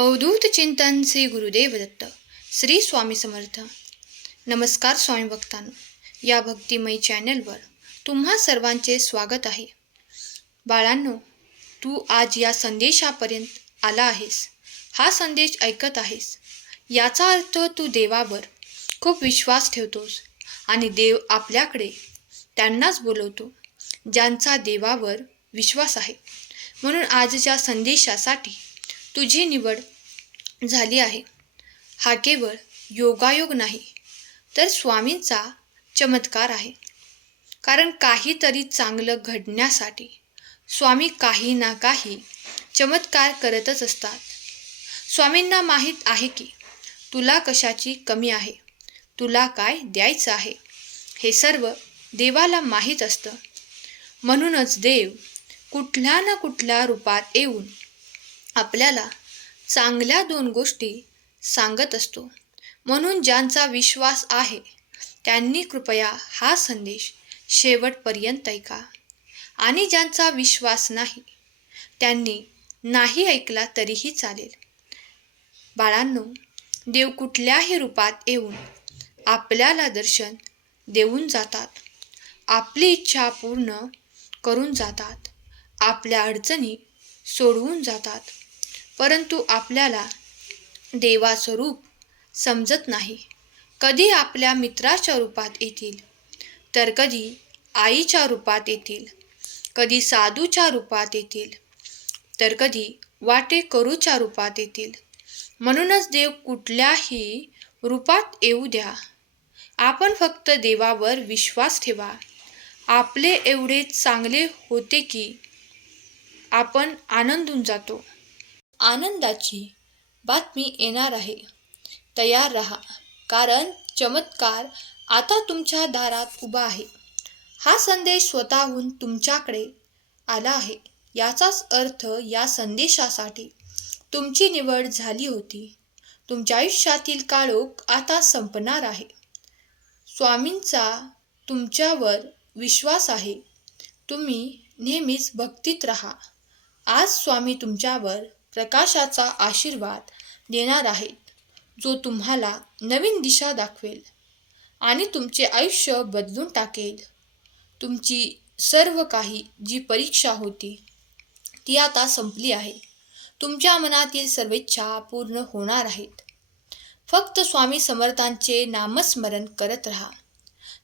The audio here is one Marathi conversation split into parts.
अवधूत चिंतन श्री गुरुदेव दत्त श्री स्वामी समर्थ. नमस्कार स्वामी भक्तांनो या भक्तिमयी चॅनलवर तुम्हा सर्वांचे स्वागत आहे. बाळांनो तू आज या संदेशापर्यंत आला आहेस हा संदेश ऐकत आहेस. याचा अर्थ तू देवावर खूप विश्वास ठेवतोस आणि देव आपल्याकडे त्यांनाच बोलवतो ज्यांचा देवावर विश्वास आहे. म्हणून आजच्या संदेशासाठी तुझी निवड झाली आहे. हा केवळ योगायोग नाही तर स्वामींचा चमत्कार आहे. कारण काहीतरी चांगलं घडण्यासाठी स्वामी काही ना काही चमत्कार करतच असतात. स्वामींना माहीत आहे की तुला कशाची कमी आहे तुला काय द्यायचं आहे हे सर्व देवाला माहीत असतं. म्हणूनच देव कुठल्या ना कुठल्या रूपात येऊन आपल्याला चांगल्या दोन गोष्टी सांगत असतो. म्हणून ज्यांचा विश्वास आहे त्यांनी कृपया हा संदेश शेवटपर्यंत ऐका. आणि ज्यांचा विश्वास नाही त्यांनी नाही ऐकला तरीही चालेल. बाळांनो देव कुठल्याही रूपात येऊन आपल्याला दर्शन देऊन जातात. आपली इच्छा पूर्ण करून जातात. आपल्या अडचणी सोडवून जातात. परंतु आपल्याला देवास्वरूप समजत नाही. कधी आपल्या मित्राच्या रूपात येतील तर कधी आईच्या रूपात येतील कधी साधूच्या रूपात येतील तर कधी वाटे करूच्या रूपात येतील. म्हणूनच देव कुठल्याही रूपात येऊ द्या. आपण फक्त देवावर विश्वास ठेवा. आपले एवढे चांगले होते की आपण आनंदून जातो. आनंदाची बातमी येणार आहे. तयार रहा कारण चमत्कार आता तुमच्या दारात उभा आहे. हा संदेश स्वतःहून तुमच्याकडे आला आहे. याचाच अर्थ या संदेशासाठी तुमची निवड झाली होती. तुमच्या आयुष्यातील काळोख आता संपणार आहे. स्वामींचा तुमच्यावर विश्वास आहे. तुम्ही नेहमीच भक्तीत राहा. आज स्वामी तुमच्यावर प्रकाशाचा आशीर्वाद देणार आहेत जो तुम्हाला नवीन दिशा दाखवेल आणि तुमचे आयुष्य बदलून टाकेल. तुमची सर्व काही जी परीक्षा होती ती आता संपली आहे. तुमच्या मनातील सर्व इच्छा पूर्ण होणार आहेत. फक्त स्वामी समर्थांचे नामस्मरण करत राहा.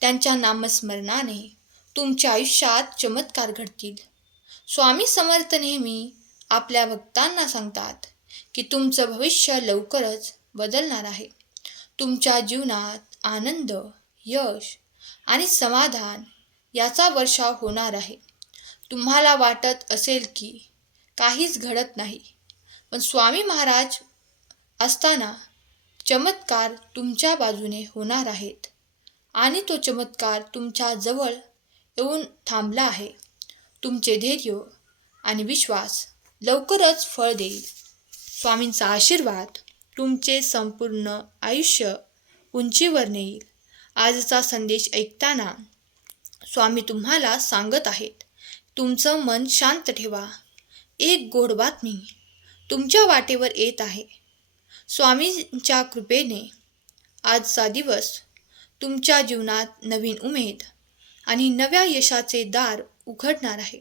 त्यांच्या नामस्मरणाने तुमच्या आयुष्यात चमत्कार घडतील. स्वामी समर्थ नेहमी आपल्या भक्तांना सांगतात की तुमचं भविष्य लवकरच बदलणार आहे. तुमच्या जीवनात आनंद यश आणि समाधान याचा वर्षाव होणार आहे. तुम्हाला वाटत असेल की काहीच घडत नाही पण स्वामी महाराज असताना चमत्कार तुमच्या बाजूने होणार आहेत आणि तो चमत्कार तुमच्या जवळ येऊन थांबला आहे. तुमचे धैर्य आणि विश्वास लवकरच फळ देईल. स्वामींचा आशीर्वाद तुमचे संपूर्ण आयुष्य उंचीवर नेईल. आजचा संदेश ऐकताना स्वामी तुम्हाला सांगत आहेत तुमचं मन शांत ठेवा. एक गोड बातमी तुमच्या वाटेवर येत आहे. स्वामींच्या कृपेने आजचा दिवस तुमच्या जीवनात नवीन उमेद आणि नव्या यशाचे दार उघडणार आहे.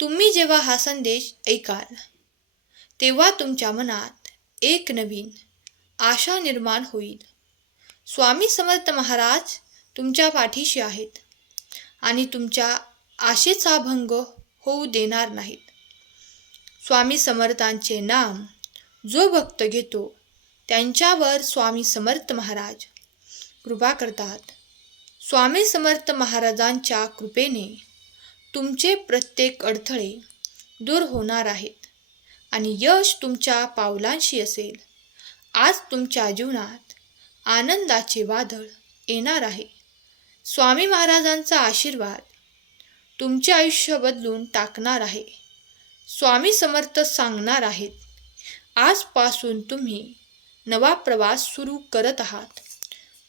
तुम्ही जेव्हा हा संदेश ऐकाल तेव्हा तुमच्या मनात एक नवीन आशा निर्माण होईल. स्वामी समर्थ महाराज तुमच्या पाठीशी आहेत आणि तुमच्या आशेचा भंग होऊ देणार नाहीत. स्वामी समर्थांचे नाम जो भक्त घेतो त्यांच्यावर स्वामी समर्थ महाराज कृपा करतात. स्वामी समर्थ महाराजांच्या कृपेने तुमचे प्रत्येक अडथळे दूर होणार आहेत आणि यश तुमच्या पावलांशी असेल. आज तुमच्या जीवनात आनंदाचे वादळ येणार आहे. स्वामी महाराजांचा आशीर्वाद तुमचे आयुष्य बदलून टाकणार आहे. स्वामी समर्थ सांगणार आहेत आजपासून तुम्ही नवा प्रवास सुरू करत आहात.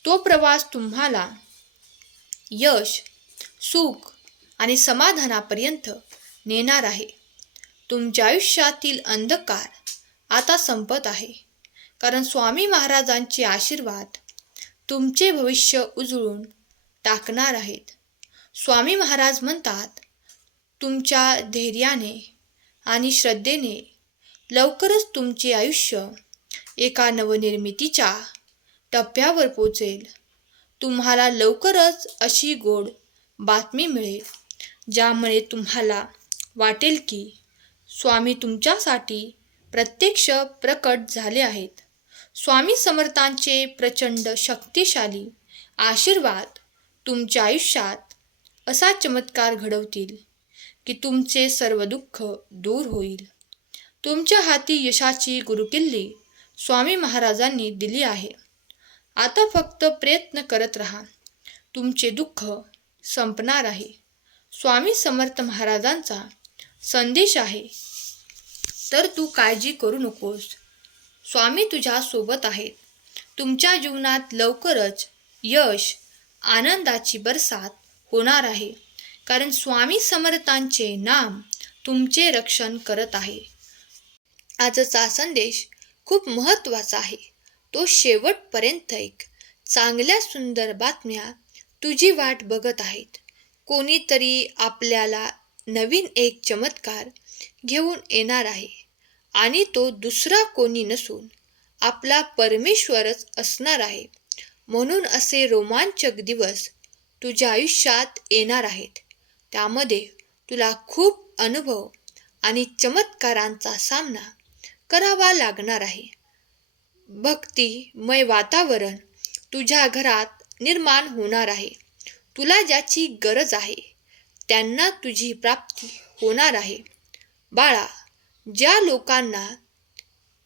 तो प्रवास तुम्हाला यश सुख आणि समाधानापर्यंत नेणार आहे. तुमच्या आयुष्यातील अंधकार आता संपत आहे. कारण स्वामी महाराजांचे आशीर्वाद तुमचे भविष्य उजळून टाकणार आहेत. स्वामी महाराज म्हणतात तुमच्या धैर्याने आणि श्रद्धेने लवकरच तुमचे आयुष्य एका नवनिर्मितीच्या टप्प्यावर पोचेल. तुम्हाला लवकरच अशी गोड बातमी मिळेल. ज्यामुळे तुम्हाला वाटेल की स्वामी तुमच्यासाठी प्रत्यक्ष प्रकट झाले आहेत. स्वामी समर्थांचे प्रचंड शक्तिशाली आशीर्वाद तुमच्या आयुष्यात असा चमत्कार घडवतील की तुमचे सर्व दुःख दूर होईल. तुमच्या हाती यशाची गुरुकिल्ली स्वामी महाराजांनी दिली आहे. आता फक्त प्रयत्न करत राहा. तुमचे दुःख संपणार आहे. स्वामी समर्थ महाराजांचा संदेश आहे. तर तू काळजी करू नकोस. स्वामी तुझ्या सोबत आहेत. तुमच्या जीवनात लवकरच यश आनंदाची बरसात होणार आहे. कारण स्वामी समर्थांचे नाम तुमचे रक्षण करत आहे. आजचा संदेश खूप महत्त्वाचा आहे. तो शेवटपर्यंत ऐक चांगल्या सुंदर बातम्या तुझी वाट बघत आहेत. कोणीतरी आपल्याला नवीन एक चमत्कार घेऊन येणार आहे. आणि तो दुसरा कोणी नसून आपला परमेश्वरच असणार आहे. म्हणून असे रोमांचक दिवस तुझ्या आयुष्यात येणार आहेत. त्यामध्ये तुला खूप अनुभव आणि चमत्कारांचा सामना करावा लागणार आहे. भक्तिमय वातावरण तुझ्या घरात निर्माण होणार आहे. तुला ज्याची गरज आहे त्यांना तुझी प्राप्ती होणार आहे. बाळा ज्या लोकांना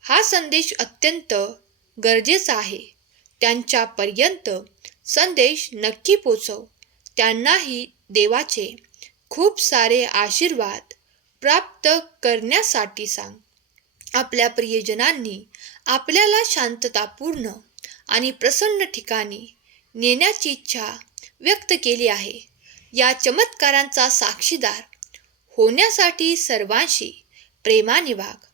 हा संदेश अत्यंत गरजेचा आहे त्यांच्यापर्यंत संदेश नक्की पोचव. त्यांनाही देवाचे खूप सारे आशीर्वाद प्राप्त करण्यासाठी सांग. आपल्या प्रियजनांनी आपल्याला शांततापूर्ण आणि प्रसन्न ठिकाणी नेण्याची इच्छा व्यक्त केली आहे. या चमत्कारांचा साक्षीदार होण्यासाठी सर्वांशी प्रेमाने वाघ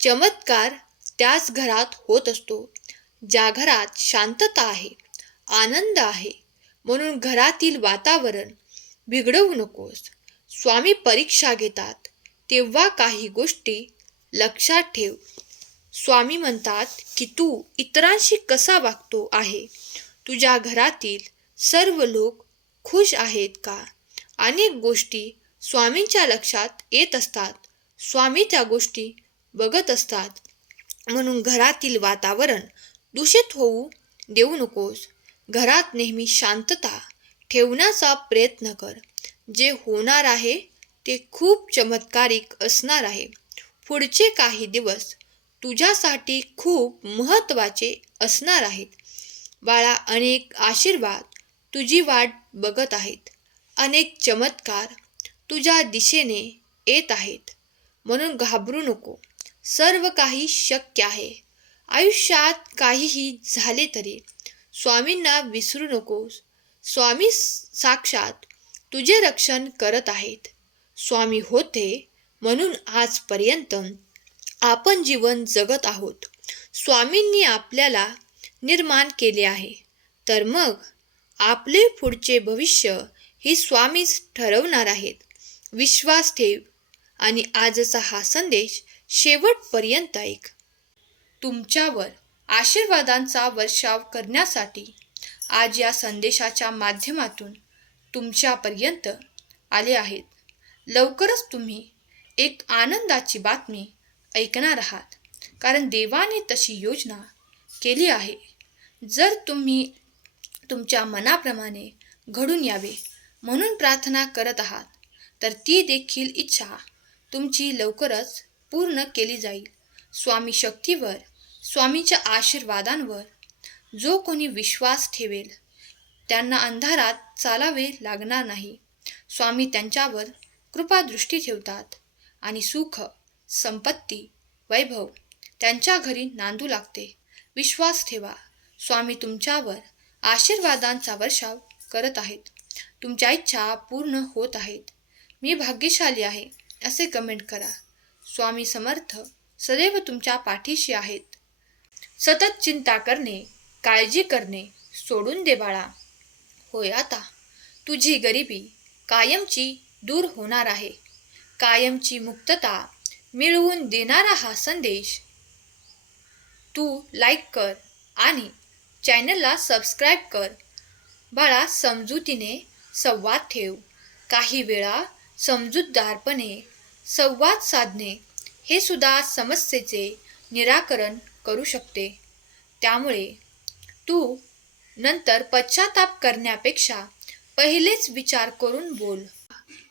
चमत्कार त्याच घरात होत असतो. ज्या घरात शांतता आहे आनंद आहे म्हणून घरातील वातावरण बिघडवू नकोस. स्वामी परीक्षा घेतात तेव्हा काही गोष्टी लक्षात ठेव. स्वामी म्हणतात की तू इतरांशी कसा वागतो आहे? तुझ्या घरातील सर्व लोक खुश आहेत का? अनेक गोष्टी स्वामींच्या लक्षात येत असतात. स्वामी त्या गोष्टी बघत असतात. म्हणून घरातील वातावरण दूषित होऊ देऊ नकोस. घरात नेहमी शांतता ठेवण्याचा प्रयत्न कर. जे होणार आहे ते खूप चमत्कारिक असणार आहे. पुढचे काही दिवस तुझ्यासाठी खूप महत्त्वाचे असणार आहेत. बाळा अनेक आशीर्वाद तुझी वाट बघत आहेत. अनेक चमत्कार तुझ्या दिशेने येत आहेत. म्हणून घाबरू नको. सर्व काही शक्य आहे. आयुष्यात काहीही झाले तरी स्वामींना विसरू नकोस स्वामी साक्षात तुझे रक्षण करत आहेत. स्वामी होते म्हणून आजपर्यंत आपण जीवन जगत आहोत. स्वामींनी आपल्याला निर्माण केले आहे. तर मग आपले पुढचे भविष्य ही स्वामीच ठरवणार आहेत. विश्वास ठेव आणि आजचा हा संदेश शेवटपर्यंत ऐक. तुमच्यावर आशीर्वादांचा वर्षाव करण्यासाठी आज या संदेशाच्या माध्यमातून तुमच्यापर्यंत आले आहेत. लवकरच तुम्ही एक आनंदाची बातमी ऐकणार आहात. कारण देवाने तशी योजना केली आहे. जर तुम्ही तुमच्या मनाप्रमाणे घडून यावे म्हणून प्रार्थना करत आहात. तर ती देखील इच्छा तुमची लवकरच पूर्ण केली जाईल. स्वामी शक्तीवर स्वामीच्या आशीर्वादांवर जो कोणी विश्वास ठेवेल त्यांना अंधारात चालावे लागणार नाही. स्वामी त्यांच्यावर कृपादृष्टी ठेवतात आणि सुख संपत्ती वैभव त्यांच्या घरी नांदू लागते. विश्वास ठेवा. स्वामी तुमच्यावर आशीर्वादांचा वर्षाव करत आहेत. तुमच्या इच्छा पूर्ण होत आहेत. मी भाग्यशाली आहे असे कमेंट करा. स्वामी समर्थ सदैव तुमच्या पाठीशी आहेत. सतत चिंता करणे काळजी करणे सोडून दे बाळा. होय आता तुझी गरिबी कायमची दूर होणार आहे. कायमची मुक्तता मिळवून देणारा हा संदेश तू लाईक कर आणि चॅनलला सबस्क्राईब कर. बाळा समजुतीने संवाद ठेव. काही वेळा समजूतदारपणे संवाद साधणे हे सुद्धा समस्येचे निराकरण करू शकते. त्यामुळे तू नंतर पश्चाताप करण्यापेक्षा पहिलेच विचार करून बोल.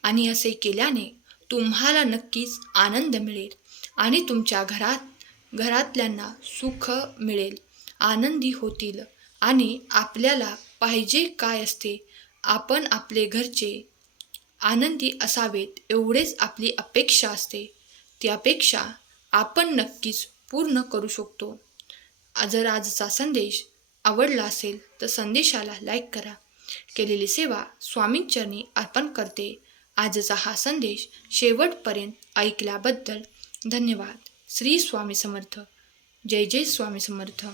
आणि असे केल्याने तुम्हाला नक्कीच आनंद मिळेल आणि तुमच्या घरात घरातल्यांना सुख मिळेल. आनंदी होतील. आणि आपल्याला पाहिजे काय असते आपण आपले घरचे आनंदी असावेत एवढेच आपली अपेक्षा असते. ती अपेक्षा आपण नक्कीच पूर्ण करू शकतो. जर आजचा संदेश आवडला असेल तर संदेशाला लाईक करा. केलेली सेवा स्वामींचरणी अर्पण करते. आजचा हा संदेश शेवटपर्यंत ऐकल्याबद्दल धन्यवाद. श्री स्वामी समर्थ. जय जय स्वामी समर्थ.